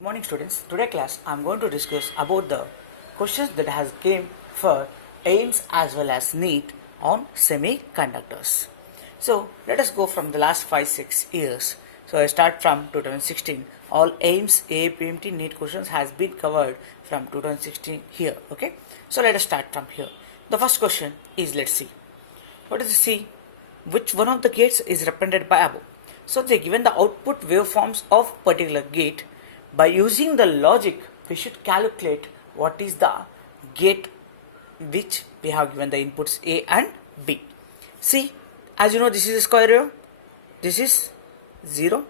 Good morning students. Today class I am going to discuss about the questions that has came for AIMS as well as NEET on semiconductors. So let us go from the last 5-6 years. So I start from 2016. All AIMS, AAPMT, NEET questions has been covered from 2016 here. Okay. So let us start from here. The first question is, let's see. What is the C? Which one of the gates is represented by above? So they given the output waveforms of particular gate. By using the logic, we should calculate what is the gate which we have given the inputs A and B. See, as you know, this is a square wave. This is 0.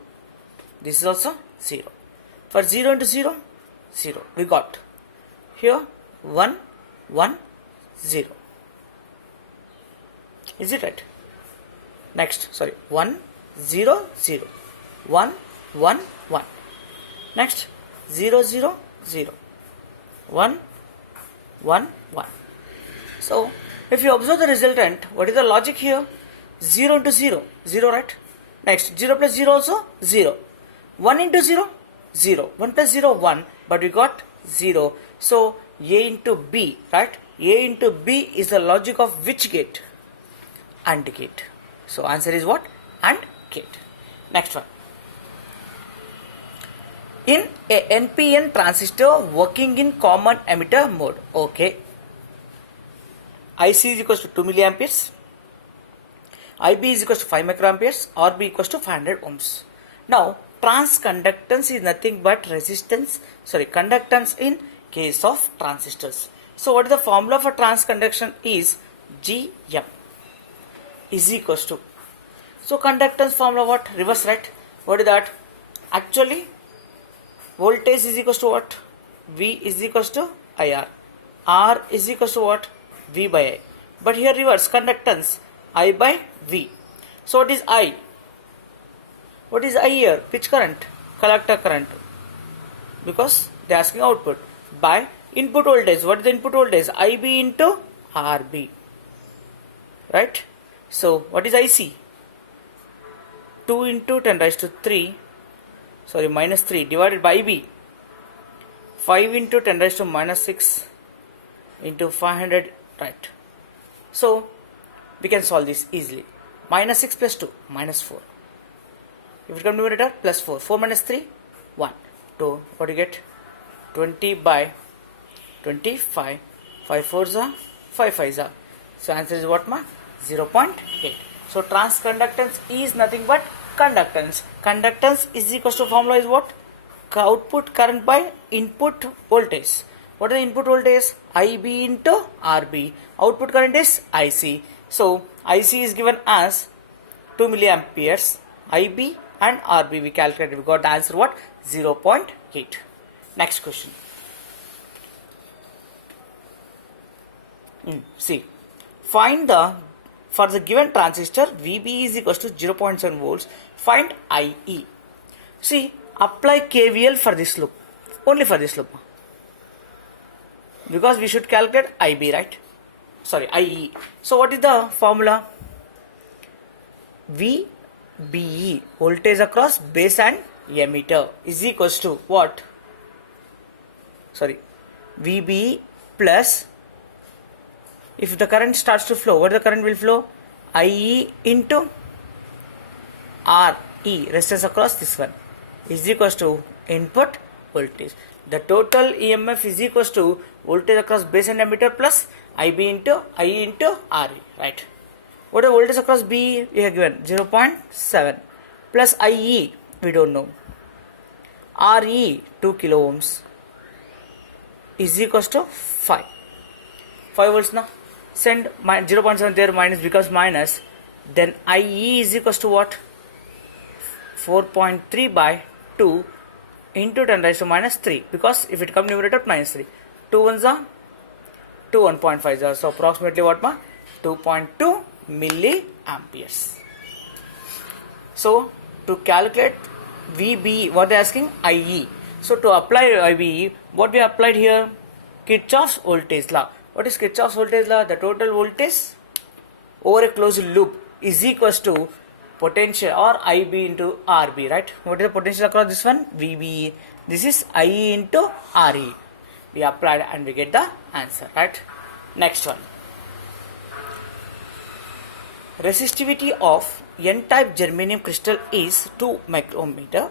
This is also 0. For 0 into 0, 0. We got here 1, 1, 0. Is it right? Next, sorry, 1, 0, 0. 1, 1, 1. Next, 0, 0, 0. 1, 1, 1. So, if you observe the resultant, what is the logic here? 0 into 0, 0, right? Next, 0 plus 0 also 0. 1 into 0, 0. 1 plus 0, 1. But we got 0. So, A into B, right? A into B is the logic of which gate? AND gate. So, answer is what? AND gate. Next one. In a NPN transistor working in common emitter mode, okay, IC is equals to 2 milliamperes, IB is equals to 5 microamperes, RB equals to 500 ohms. Now, transconductance is nothing but conductance in case of transistors. So, what is the formula for transconduction is GM is equals to, so conductance formula what? Reverse, right? What is that? Actually, voltage is equals to what? V is equals to IR. R is equals to what? V by I. But here reverse, conductance I by V. So what is I? What is I here? Which current? Collector current. Because they are asking output. By input voltage. What is the input voltage? IB into RB. Right? So what is IC? 2 into 10 raised to 3. Sorry, minus 3 divided by IB. 5 into 10 raised to minus 6 into 500, right? So, we can solve this easily. Minus 6 plus 2, minus 4. If it comes numerator, plus 4. 4 minus 3, 1. 2, what do you get? 20 by 25. 5 4s are 5 5s are. So, answer is what, ma? 0.8. So, transconductance is nothing but conductance. Conductance is equals to formula is what? Output current by input voltage. What is the input voltage? IB into RB. Output current is IC. So IC is given as 2 milliamperes. IB and RB we calculated. We got the answer what? 0.8. Next question. See. Find the, for the given transistor, VB is equals to 0.7 volts. Find IE. See, apply KVL for this loop. Only for this loop. Because we should calculate IB, right? Sorry, IE. So, what is the formula? VBE, voltage across base and emitter, is equals to what? Sorry, VBE plus, if the current starts to flow, what the current will flow? IE into RE, resistance across this one, is equals to input voltage. The total EMF is equals to voltage across base and emitter plus IB into IE into RE, right? What is voltage across B? We have given 0.7 plus IE, we don't know. RE 2 kilo ohms is equals to 5 volts now. Send 0.7 there minus, because minus, then IE is equals to what? 4.3 by 2 into 10 raised to minus 3, because if it comes numerator minus 3, 2 ones are 2 1.5 are, so approximately what, ma? 2.2 milliamperes. So to calculate VB, what they are asking? IE. So to apply IBE, what we applied here? Kirchhoff's voltage law. What is Kirchhoff's voltage law? The total voltage over a closed loop is equals to potential or IB into RB, right? What is the potential across this one? VB This is IE into RE. We applied and we get the answer, right? Next one. Resistivity of N-type germanium crystal is 2 micrometer.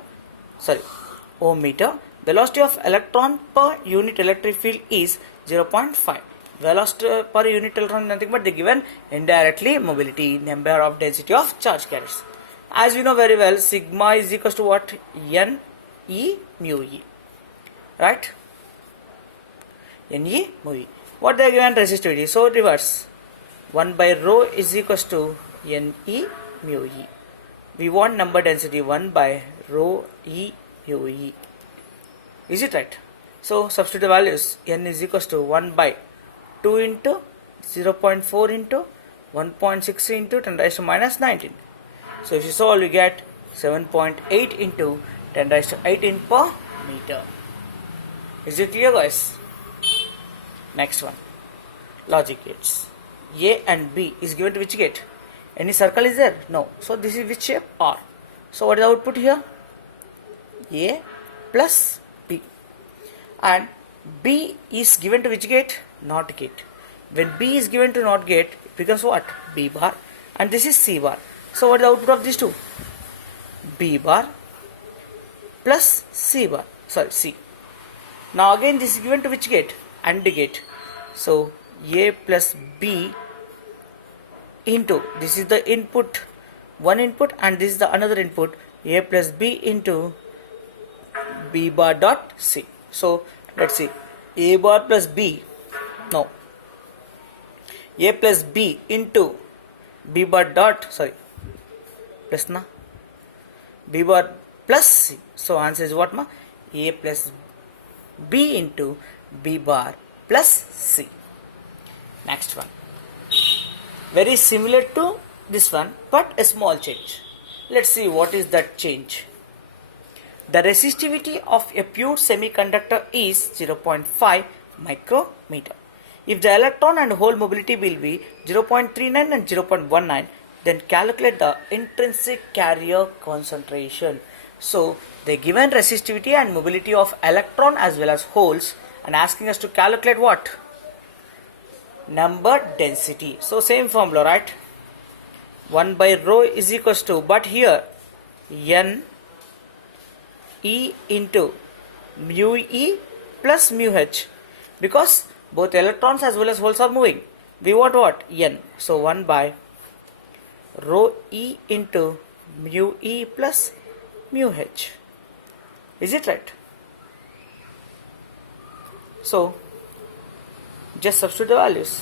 Ohm meter. Velocity of electron per unit electric field is 0.5. Velocity per unit electron is nothing but the given indirectly mobility, number of density of charge carriers. As we know very well, sigma is equals to what? N E mu E. Right? N E mu E. What they are given resistivity? So reverse. 1 by rho is equals to N E mu E. We want number density 1 by rho E mu E. Is it right? So substitute the values. N is equals to 1 by 2 into 0.4 into 1.6 into 10 raised to minus 19. So if you solve, you get 7.8 into 10 raised to 18 per meter. Is it clear, guys? Next one. Logic gates. A and B is given to which gate? Any circle is there? No. So this is which shape? R. So what is the output here? A plus B. And B is given to which gate? NOT gate. When B is given to NOT gate, it becomes what? B bar. And this is C bar. So what is the output of these two? B bar plus C bar. C. Now again this is given to which gate? AND gate. So A plus B into, this is the input, one input, and this is the another input, A plus B into B bar dot C. So let's see, A bar plus B, no, A plus B into B bar dot, plus na, B bar plus C. So answer is what ma? A plus B into B bar plus C. Next one. Very similar to this one, but a small change. Let's see what is that change. The resistivity of a pure semiconductor is 0.5 micrometer. If the electron and hole mobility will be 0.39 and 0.19, then calculate the intrinsic carrier concentration. So they given resistivity and mobility of electron as well as holes and asking us to calculate what? Number density. So same formula, right? 1 by rho is equals to, but here N E into mu E plus mu H, because both electrons as well as holes are moving. We want what? N. So 1 by rho E into mu E plus mu H. Is it right? So just substitute the values.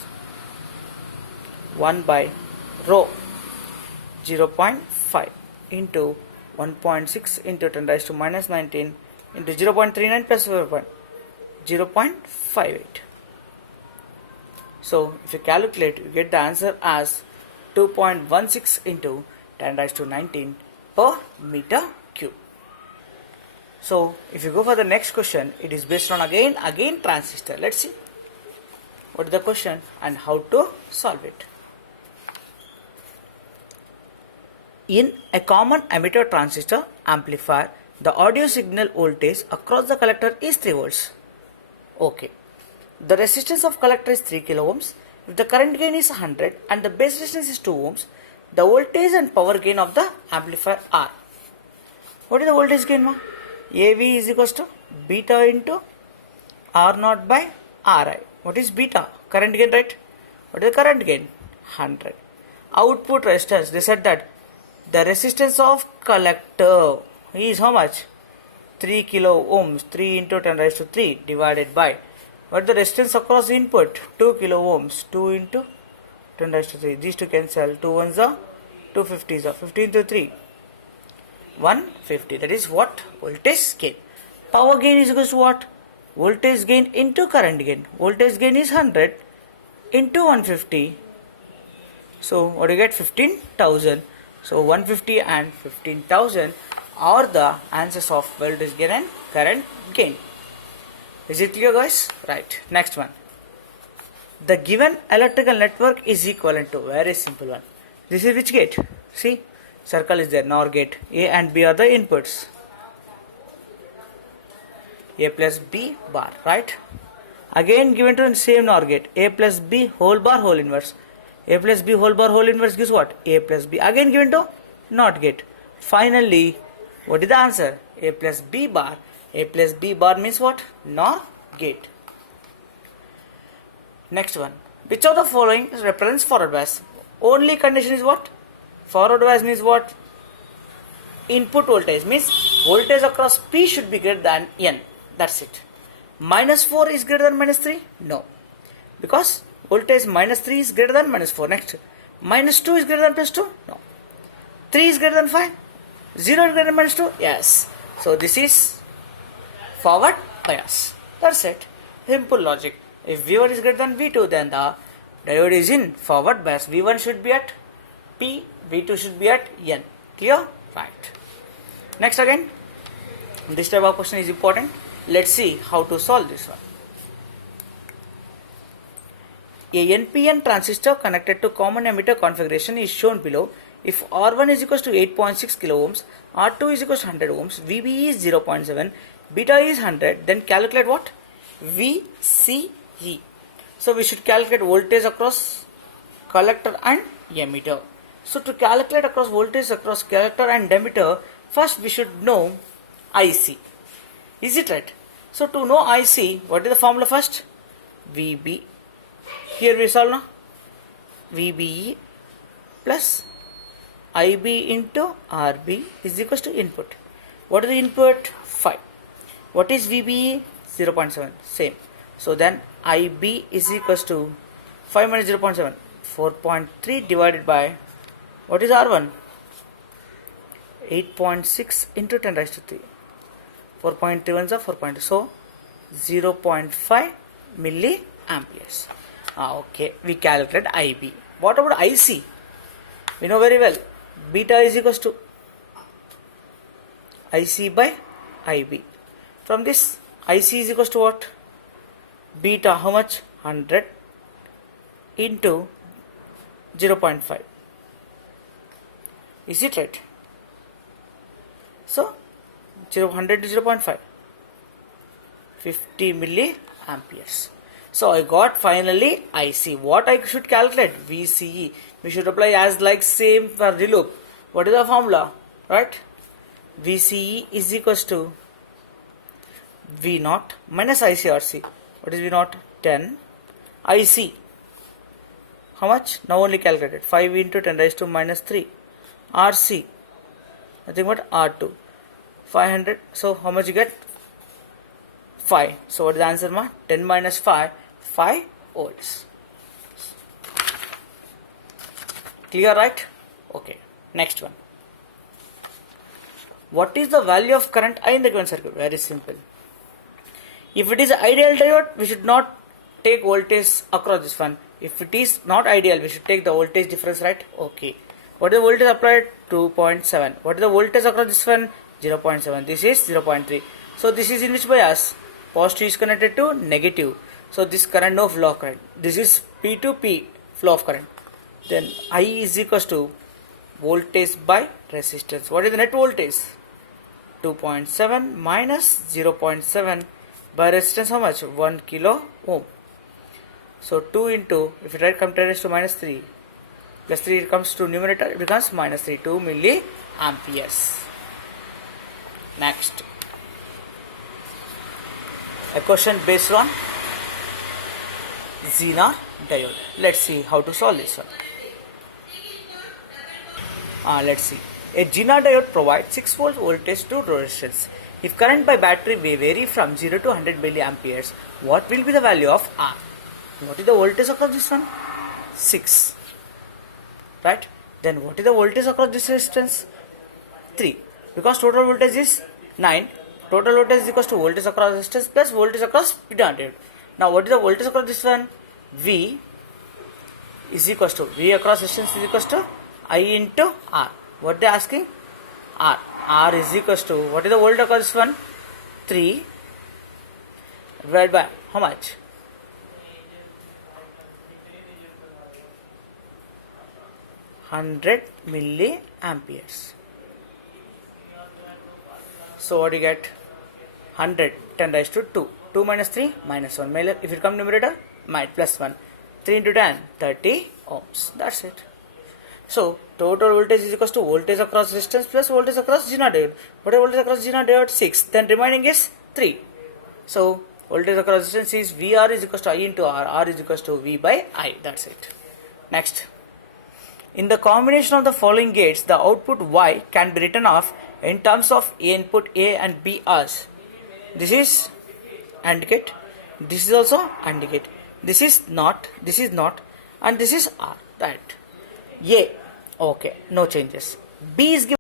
1 by rho 0.5 into 1.6 into 10 raised to minus 19 into 0.39 plus 0.58. So if you calculate, you get the answer as 2.16 into 10 raised to 19 per meter cube. So if you go for the next question, it is based on again transistor. Let's see what is the question and how to solve it. In a common emitter transistor amplifier, the audio signal voltage across the collector is 3 volts. Okay. The resistance of collector is 3 kilo ohms. If the current gain is 100 and the base resistance is 2 ohms, the voltage and power gain of the amplifier are. What is the voltage gain, ma? AV is equals to beta into R naught by Ri. What is beta? Current gain, right? What is the current gain? 100. Output resistance, they said that the resistance of collector is how much? 3 kilo ohms. 3 into 10 raised to 3 divided by, what is the resistance across the input? 2 kilo ohms. 2 into 10 raised to 3. These two cancel. 2 ones are 250 is 50 into 3. 150. That is what? Voltage gain. Power gain is equals to what? Voltage gain into current gain. Voltage gain is 100 into 150. So what do you get? 15,000. So 150 and 15,000 are the answers of voltage gain and current gain. Is it clear, guys? Right. Next one. The given electrical network is equivalent to, very simple one. This is which gate? See, circle is there, NOR gate. A and B are the inputs. A plus B bar, right? Again given to the same NOR gate, A plus B whole bar whole inverse. A plus B whole bar whole inverse gives what? A plus B. Again given to NOT gate. Finally, what is the answer? A plus B bar. A plus B bar means what? NOR gate. Next one. Which of the following represents forward bias? Only condition is what? Forward bias means what? Input voltage means voltage across P should be greater than N. That's it. -4 is greater than -3? No. Because voltage -3 is greater than -4. Next. -2 is greater than +2? No. 3 is greater than 5? 0 is greater than -2? Yes. So this is forward bias. That's it. Simple logic. If V1 is greater than V2, then the diode is in forward bias. V1 should be at P, V2 should be at N. Clear? Right. Next again, this type of question is important. Let's see how to solve this one. A NPN transistor connected to common emitter configuration is shown below. If R1 is equals to 8.6 kilo ohms, R2 is equals to 100 ohms, VBE is 0.7, beta is 100, then calculate what? VCE. So we should calculate voltage across collector and emitter. So to calculate across voltage across collector and emitter, first we should know IC. Is it right? So to know IC, what is the formula first? VB. Here we solve now. VBE plus IB into RB is equals to input. What is the input? 5. What is VBE? 0.7. Same. So then IB is equals to 5 minus 0.7. 4.3 divided by, what is R1? 8.6 into 10 raised to 3. 4.3 is 4.2. So 0.5 milliamperes. Okay, we calculate IB. What about IC? We know very well. Beta is equals to IC by IB. From this, IC is equals to what? Beta, how much? 100 into 0.5. Is it right? So 100 to 0.5, 50 milliamperes. So I got finally IC. What I should calculate? VCE. We should apply as like same for the loop. What is the formula? Right? VCE is equals to V0 minus ICRC. What is V0? 10. IC. How much? Now only calculated. 5 into 10 raised to minus 3. RC. Nothing but R2. 500. So how much you get? 5. So what is the answer, ma? 10 minus 5. 5 volts. Clear, right? Okay. Next one. What is the value of current I in the given circuit? Very simple. If it is ideal diode, we should not take voltage across this one. If it is not ideal, we should take the voltage difference, right? Okay. What is the voltage applied? 2.7. What is the voltage across this one? 0.7. This is 0.3. So this is in which bias? Positive is connected to negative. So this current, no flow of current. This is P to P flow of current. Then I is equals to voltage by resistance. What is the net voltage? 2.7 minus 0.7 by resistance, how much? 1 kilo ohm. So 2 into, if you write come 10 raised to minus 3 plus 3, it comes to numerator, it becomes minus 3, 2 milliamperes. Next, a question based on Zener diode. Let's see how to solve this one. Let's see. A Zener diode provides 6 volt voltage to resistance. If current by battery may vary from 0 to 100 milliamperes, what will be the value of R? What is the voltage across this one? 6. Right? Then what is the voltage across this resistance? 3. Because total voltage is 9. Total voltage is equals to voltage across resistance plus voltage across diode. Now what is the voltage across this one? V is equals to V across resistance is equals to I into R. What they are asking? R. R is equals to, what is the voltage across this one? 3 divided by how much? 100 milliamperes. So what do you get? 100, 10 raised to 2. 2 minus 3, minus 1. If it come numerator, plus 1. 3 into 10, 30 ohms. That's it. So, total voltage is equal to voltage across resistance plus voltage across G0 diode. What is voltage across G0 diode? 6. Then remaining is 3. So, voltage across resistance is VR is equal to I into R. R is equal to V by I. That's it. Next. In the combination of the following gates, the output Y can be written off in terms of input A and B as. This is AND gate. This is also AND gate. This is not, and this is R. Right. A. Okay. No changes. B is given